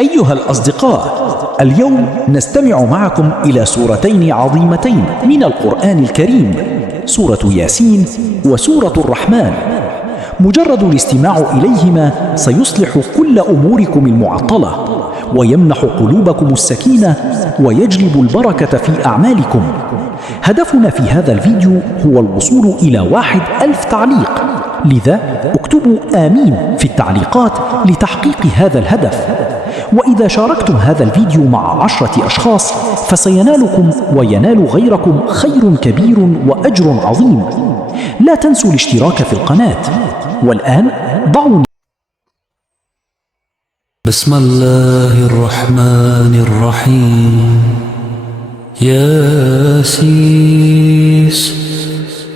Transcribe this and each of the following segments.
أيها الأصدقاء، اليوم نستمع معكم إلى سورتين عظيمتين من القرآن الكريم، سورة ياسين وسورة الرحمن. مجرد الاستماع إليهما سيصلح كل أموركم المعطلة، ويمنح قلوبكم السكينة، ويجلب البركة في أعمالكم. هدفنا في هذا الفيديو هو الوصول إلى 1000 تعليق، لذا اكتبوا آمين في التعليقات لتحقيق هذا الهدف. وإذا شاركتم هذا الفيديو مع 10 أشخاص فسينالكم وينال غيركم خير كبير وأجر عظيم. لا تنسوا الاشتراك في القناة. والآن ضعوا. بسم الله الرحمن الرحيم. ياسيس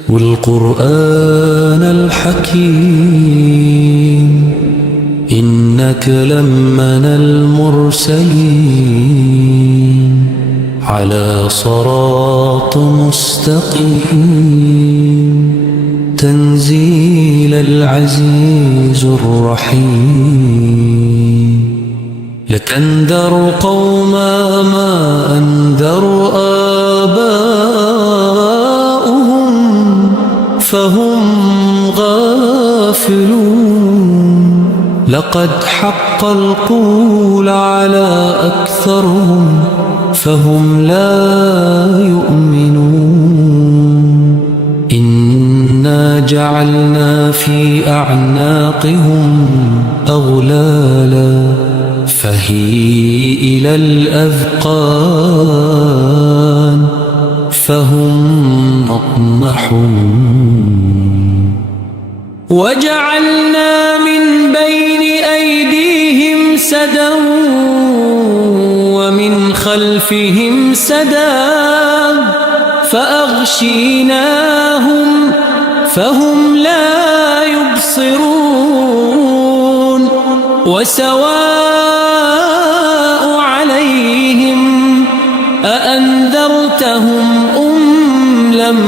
والقرآن الحكيم إنك لمن المرسلين على صراط مستقيم تنزيل العزيز الرحيم. لتنذر قوما ما أنذر آباؤهم فهم غافلون. لقد حق القول على أكثرهم فهم لا يؤمنون. إنا جعلنا في أعناقهم أغلالا فهي إلى الأذقان فهم مقمحون. وجعلنا من بين أيديهم سدا ومن خلفهم سدا فأغشيناهم فهم لا يبصرون. وسواء عليهم أأنذرتهم أم لم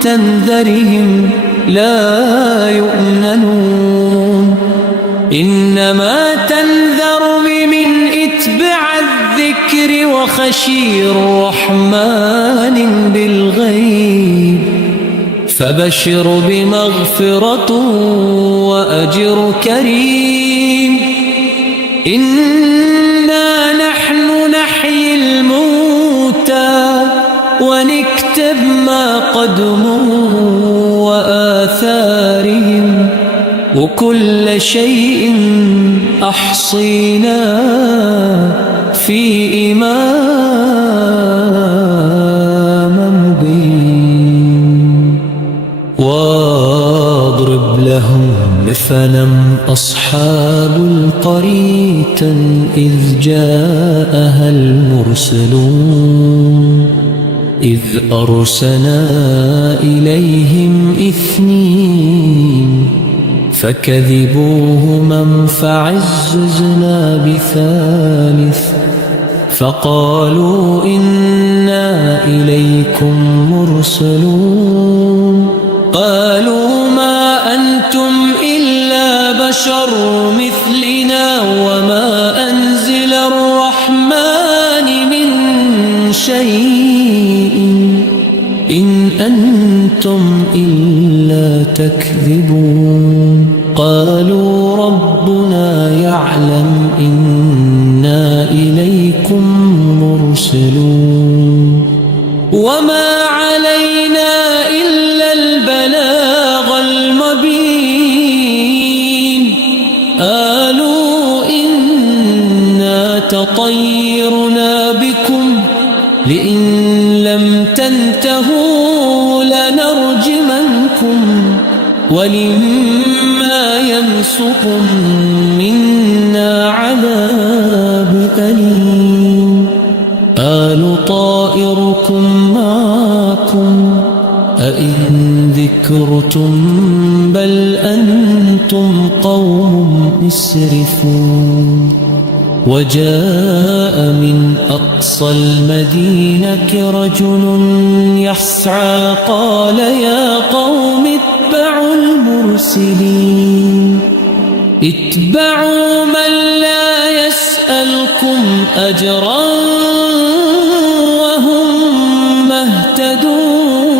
تنذرهم لا يؤمنون. إنما تنذر بمن اتبع الذكر وخشي الرحمن بالغيب فبشر بمغفرة وأجر كريم. إنا نحن نحيي الموتى ونكتب ما قدموا وآثارهم وكل شيء أحصيناه في إمام مبين. واضرب لهم مثلا أصحاب القرية إذ جاءها المرسلون إذ أرسلنا إليهم 2 فكذبوهما فعززنا ب3 فقالوا إنا إليكم مرسلون. قالوا ما أنتم إلا بشر مثلنا وما أنزل الرحمن من شيء إن أنتم إلا تكذبون. قالوا ربنا يعلم إنا إليكم مرسلون وما علينا إلا البلاغ المبين. قالوا إنا تطيرنا بكم لئن لم تنتهوا لنرجمنكم ولما يمسكم منا عذاب أليم. قالوا طائركم معكم أئن ذكرتم بل أنتم قوم مسرفون. وجاء من أقصى المدينة رجل يسعى قال يا قوم اتبعوا المرسلين اتبعوا من لا يسأل لكم أجرا وهم مهتدون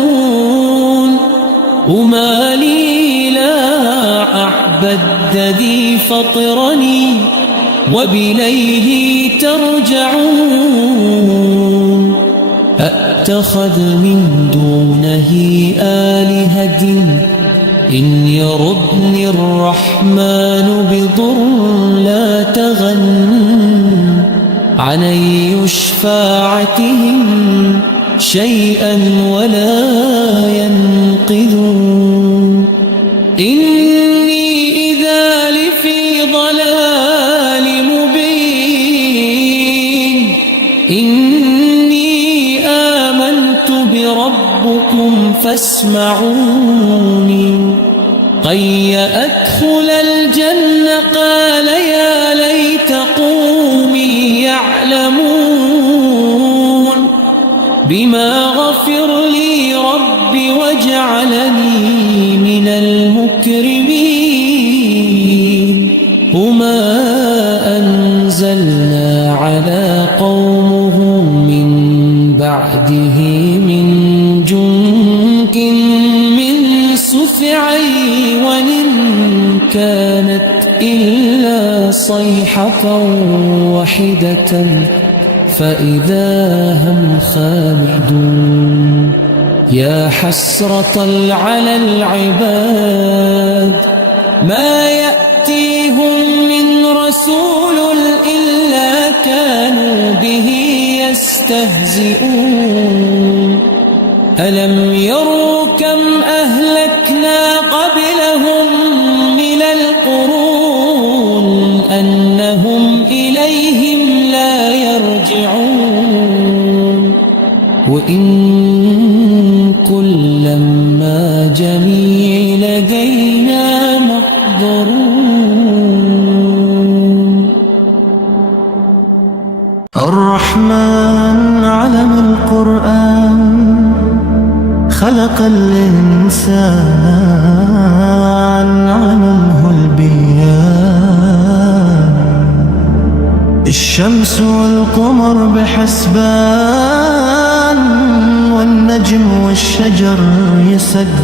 وما لي لا أعبد ذي فطرني وبإليه ترجعون أتخذ من دونه آلهة إن يردني الرحمن بضر لا تغن عن أي شفاعتهم شيئا ولا ينقذون إني إذا لفي ضلال مبين إني آمنت بربكم فاسمعوني قي أدخل الجنة قال يا ليت قومي يعلمون بما غفر لي ربي وجعلني من المكرمين وما أنزلنا على قومه من بعده من جند من سفعي وإن كانت إلا صيحة واحدة فإذا هم خامدون يا حسرة على العباد ما يأتيهم من رسول إلا كانوا به يستهزئون ألم يروا كم أهلكنا قبلهم من القرون أنهم إليهم لا يرجعون وإن كلا ما جميع لدينا محضرون الرحمن علم القرآن خلق الإنسان علمه البيان الشمس والقمر بحسبان والنجم والشجر يسدان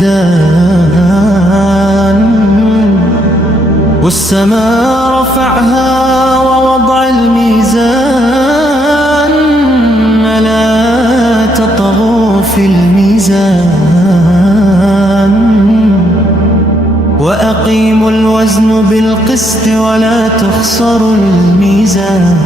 والسماء رفعها ووضع الميزان ألا تطغوا في الميزان وأقيموا الوزن بالقسط ولا تخسروا الميزان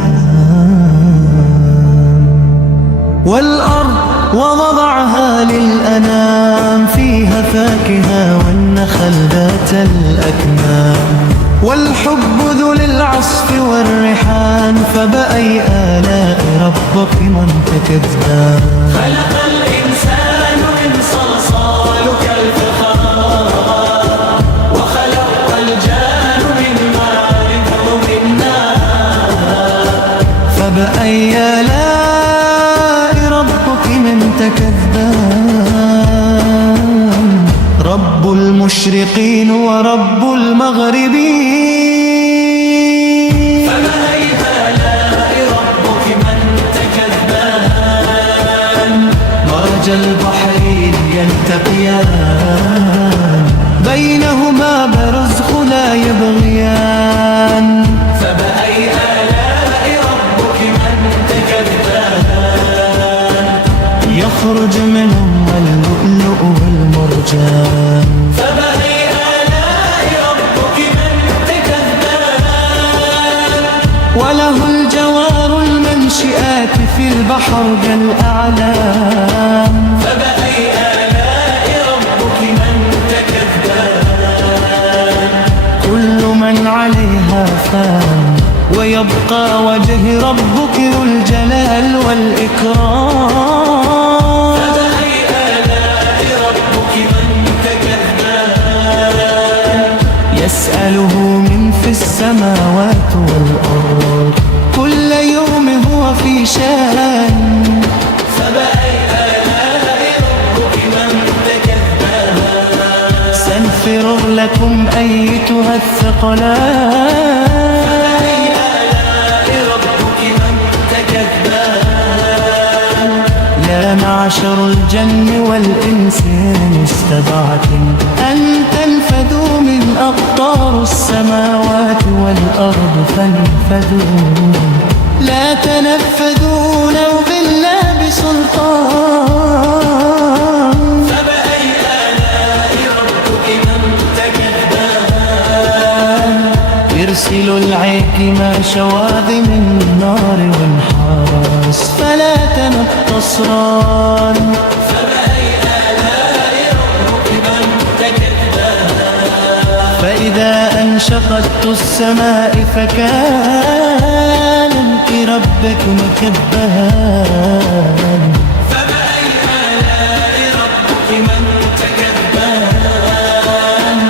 والأرض ووضعها للأنام فيها فاكهة والنخل ذات الأكمام والحب ذو للعصف والريحان فبأي آلاء ربك من تكذبان خلق الإنسان من صلصال كالفخار وخلق الجان من مارد من نار فبأي آلاء ربك من تكذبان رب المشرقين ورب المغربين فبأي آلاء ربك من تكذبان مرج البحرين يلتقيان بينهما برزخ لا يبغيان فبأي آلاء ربك من تكذبان يخرج منهما اللؤلؤ والمرجان فبأي آلاء ربك من تكذبان وله الجوار المنشئات في البحر كالأعلام فبأي آلاء ربك من تكذبان كل من عليها فان ويبقى وجه ربك ذو الجلال والإكرام فبأي آلاء ربك من تكذبان يسأله من في السماوات والأرض كل يوم هو في شان فبأي آلاء ربك من تكذبان سنفرغ لكم أيتها الثقلان فبأي آلاء ربك من معشر الجن والإنس استطعتم أن تنفذوا من أقطار السماوات والأرض فانفذوا لا تنفذون إلا بسلطان فبأي آلاء ربك من تكذبان يرسل العكم شواظ من نار ونحاس فلا تنتصران فبأي آلاء ربك من تكذبان فإذا انشقت السماء فكانت لربك مكبان فبأي آلاء ربك من تكذبان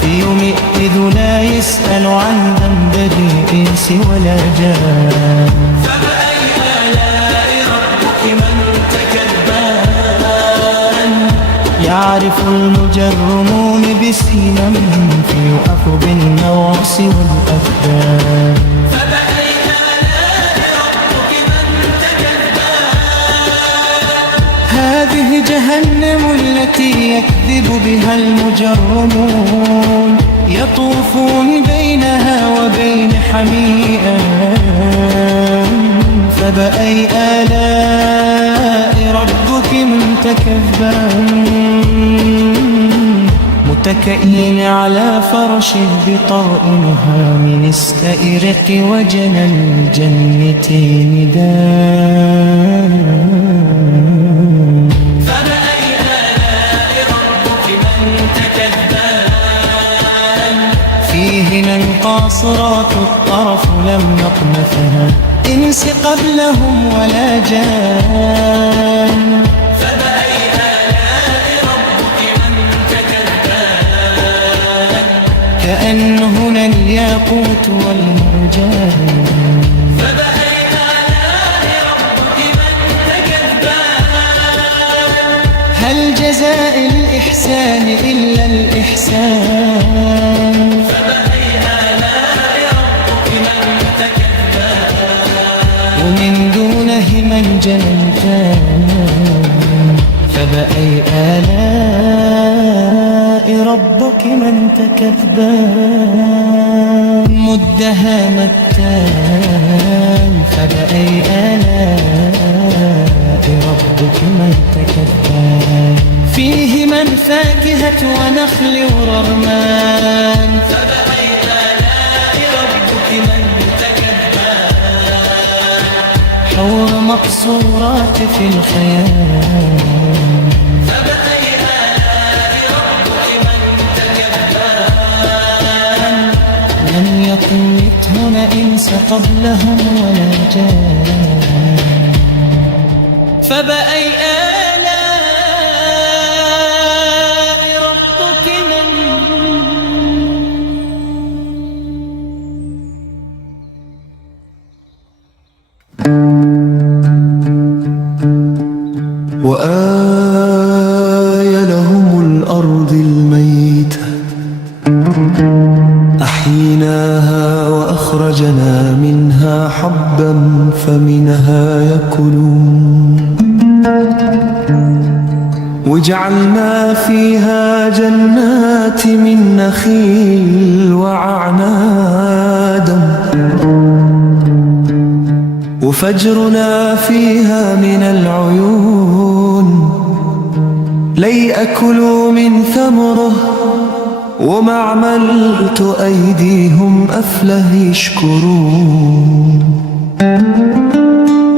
في يومئذ لا يسأل عن ذنبه إنس ولا جان فبأي آلاء ربك من تكذبان يعرف المجرمون بسيماهم فيؤخذ بالنواصي والأكدان فبأي آلاء ربك من تكذبان هذه جهنم التي يكذب بها المجرمون يطوفون بينها وبين حميم فبأي آلاء ربك من تكذبان متكئين على فرش بطائنها من استئرق وجنى الجنتين دان فبأي آلاء ربك من تكذبان فيهن قاصرات الطرف لم يطمثها إنس قبلهم ولا جان فبأي آلاء ربك من تكذبان كأنهن الياقوت والمرجان فبأي آلاء ربك من تكذبان هل جزاء الإحسان إلا الإحسان فبأي آلاء ربك من تكذبان ومن دونه من جنتان فبأي آلاء ربك من تكذبان مدهامتان فبأي آلاء ربك من تكذبان فيه من فاكهة ونخل ورمان فبأي آلاء ربك من تكذبان حور مقصورات في الخيام فبأي آلاء ربك من تكذبان لم يطمثهن إنس قبلهم ولا جان فبأي آلاء ربك من وآية لهم الأرض الميتة أحييناها وأخرجنا منها حبا فمنها يأكلون وجعلنا فيها جنات من نخيل وأعناب وفجرنا فيها من العيون ليأكلوا من ثمره وما عملت أيديهم أفله يشكرون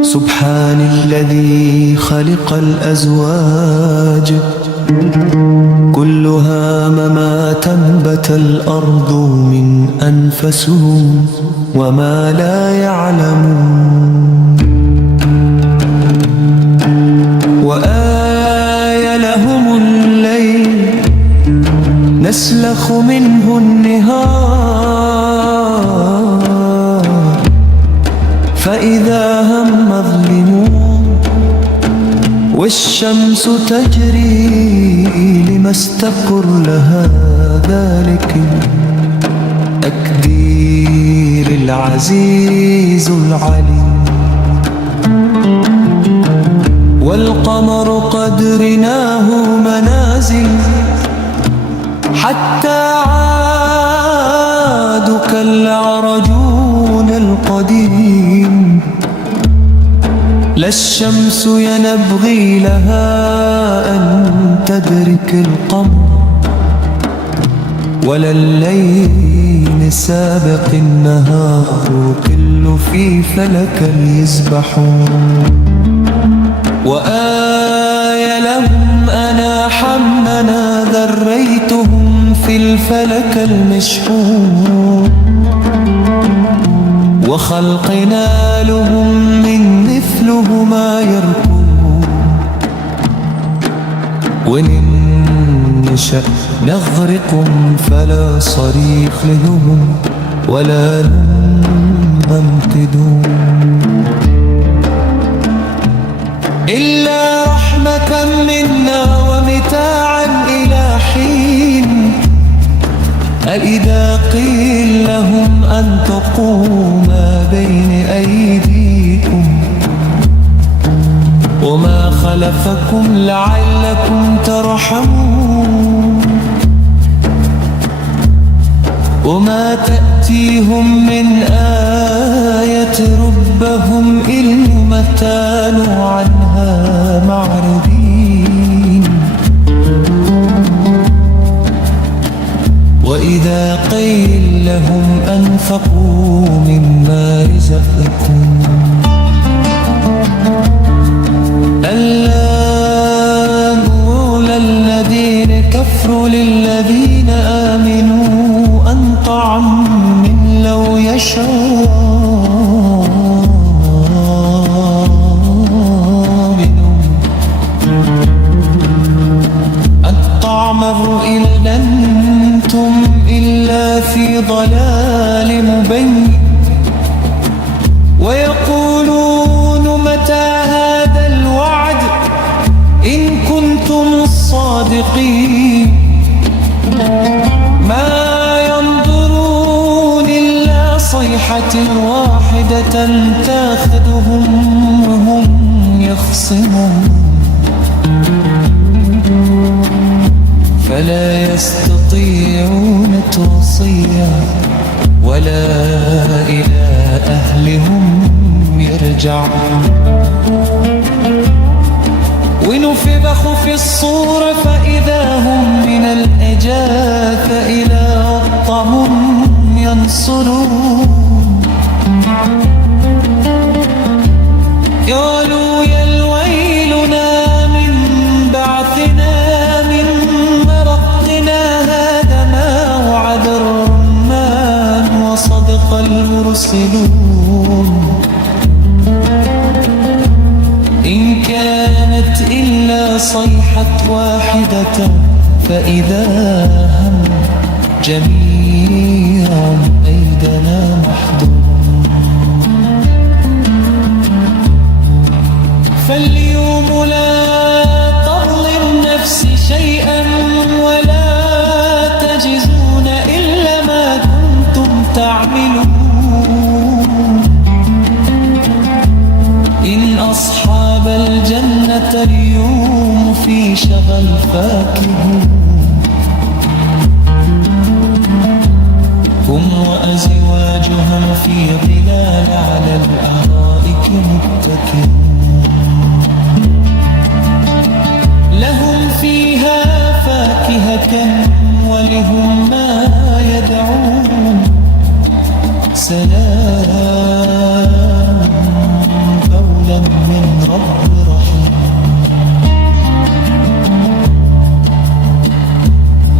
سبحان الذي خلق الأزواج كلها مما تنبت الأرض من أنفسهم وما لا يعلمون وآية لهم الليل نسلخ منه النهار فإذا هم مظلمون والشمس تجري لما استقر لها ذلك تقدير العزيز العليم والقمر قدرناه منازل حتى عاد كالعرجون القديم. لا الشمس ينبغي لها أن تدرك القمر، ولا الليل سابق النهار، كل في فلك يسبحون. وآية لهم أنا حمنا ذريتهم في الفلك المشحون، وخلقنا لهم من مثله ما يركون. وإن نشأ نغرقهم فلا صريخ لهم ولا هم ممتدون. إلا رحمة منا ومتاعا إلى حين. أإذا قيل لهم أنفقوا ما بين أيديكم وما خلفكم لعلكم ترحمون، وما تأتيهم من آية ربهم إلا كانوا عنها معرضين. وإذا قيل لهم أنفقوا مما رزقكم ألا نولى الذين كفروا للذين آمنوا أنطعم من لو يشاء أطعمه إن أنتم إلا في ضلال مبين. ويقولون متى هذا الوعد إن كنتم صادقين. ما ينظرون إلا صيحة واحدة تأخذهم وهم يخصمون، فلا يستطيعون توصيا ولا إلى أهلهم يرجعون. ونفخ في الصور فإذا هم من الأجداث إلى ربهم ينصرون. قالوا يا الويلنا من بعثنا من مرقنا، هذا ما وعد الرحمن وصدق المرسلون. إن كانت إلا صيحة واحدة فإذا هم جميع أيدنا محضون. فاليوم لا تظلم نفس شيئا ولا تجزون إلا ما كنتم تعملون. إن أصحاب الجنة اليوم في شغل فاكهون، هم وأزواجهم في ظلال على الأرائك متكئون. لهم فيها فاكهة ولهم ما يدعون. سلام قولا من رب رحيم.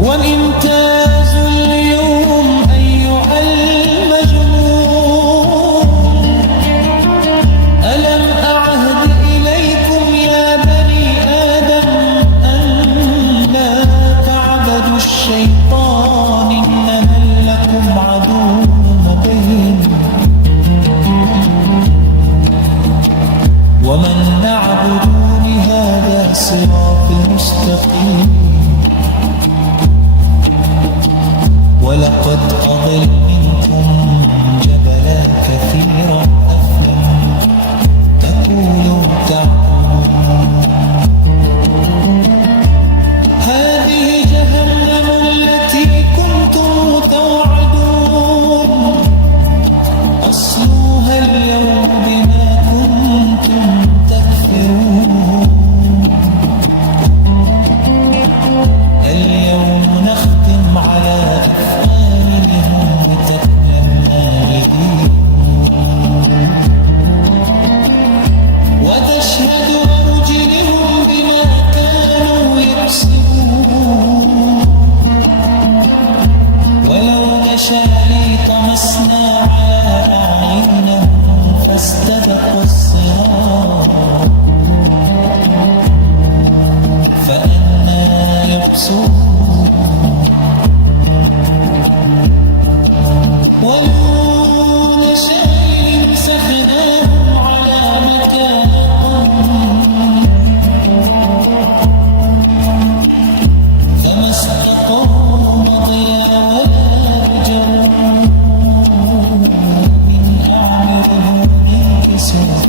وامتاز اليوم أيها المجنون، ألم أعهد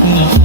في الخلق